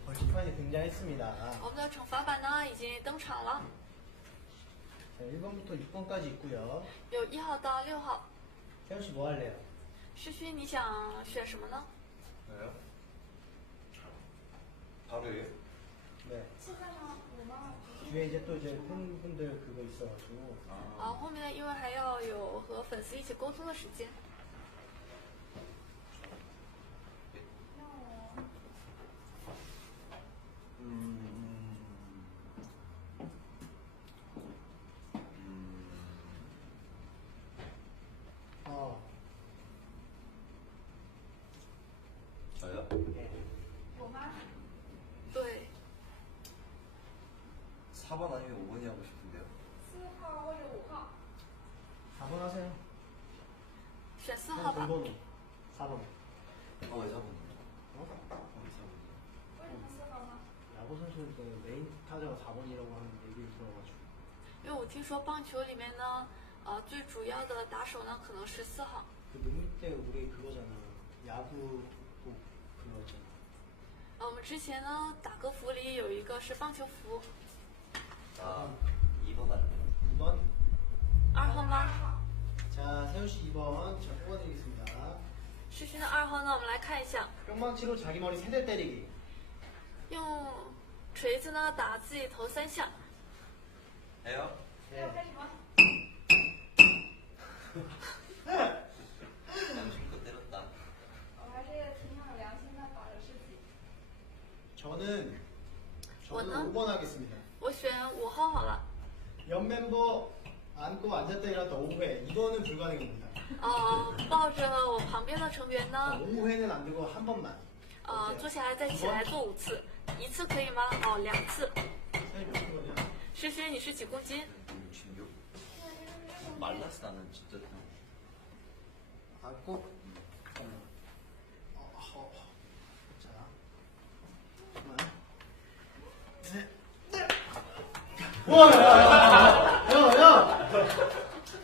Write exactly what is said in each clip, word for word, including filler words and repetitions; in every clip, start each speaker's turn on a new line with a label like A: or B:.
A: 벌칙판이 등장했습니다.
B: 我们的惩罚版呢已经登场了，
A: 자, 일 번부터 육 번까지 있고요.
B: 有一号到六号。
A: 태현 씨 뭐 할래요?
B: 世勋，你想选什么呢？
C: 왜요? 바로예요?
A: 네.
B: 现在吗？我吗？
A: 뒤에 이제 또 이제 팬분들 그거 있어가지고.
B: 啊，后面呢，因为还要有和粉丝一起沟通的时间。
C: 음, 음,
A: 어.
C: 저요?
A: 네.
B: 我吗？对，
C: 사 번 아니면 오 번이 하고 싶은데요?
B: 四号或者五号。
A: 사 번 하세요.
B: 选四号吧。
A: 번호는 사 번.
C: 아, 왜 사 번이요?
A: 어?
C: 왜 사 번이요?
B: 为什么四号呢？
A: 야구 선수는 그 메인 타자가 사 번이라고 하는 얘기를 들어가지고.
B: 因为我听说棒球里面呢，呃，最主要的打手呢可能是四号。
A: 그 농구 때 우리 그거잖아. 야구 복 그거잖아.
B: 呃，我们之前呢打歌服里有一个是棒球服，
C: 아, 이 번 아니에요?
A: 이 번.
B: 二号吗？
A: 자, 세훈 씨 이 번. 자, 뽑아드리겠습니다.
B: 世勋的二号呢，我们来看一下，
A: 뿅망치로 자기 머리 세 대 때리기.
B: 用锤子呢打自己头三下。
C: 해요?
A: 네.
B: 开始吗？
C: 양심껏 때렸다.
B: 我还是挺有良心的，保着自己。
A: 저는 저는
B: 원은?
A: 오 번 하겠습니다.
B: 我选五号好了。
A: 옆 멤버 안고 앉았다 일어났다 오 회. 이거는 불가능합니다.
B: 呃，抱着我旁边的成员呢，
A: 오 회는 안 되고 한 번만.
B: 呃，坐下来再起来做五次，一次可以吗？哦，两次。
A: 사실 몇 킬로냐?
B: 世勋，你是几公斤？
C: 육십육? 말랐어, 나는 진짜.
A: 안고. 어, 어. 자, 하나, 셋, 넷. 와, 야, 야, 야, 야.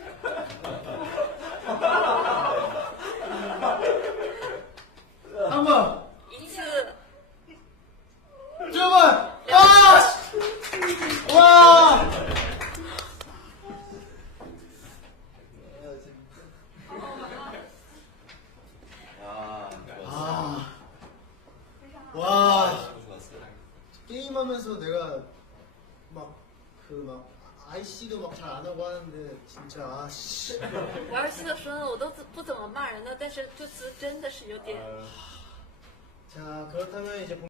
A: 한 번,
B: 一次。
A: 두 번. 아, 씨. 와.
C: 야, 좋았어.
A: 아, 와.
C: 너무 좋았어.
A: 게임하면서 내가 막 그 막 아이씨도 막 잘 안 하고 하는데 진짜 아씨.
B: 玩游戏的时候呢，我都不怎么骂人的，但是这次真的是有点。
A: 자, 그렇다면 이제.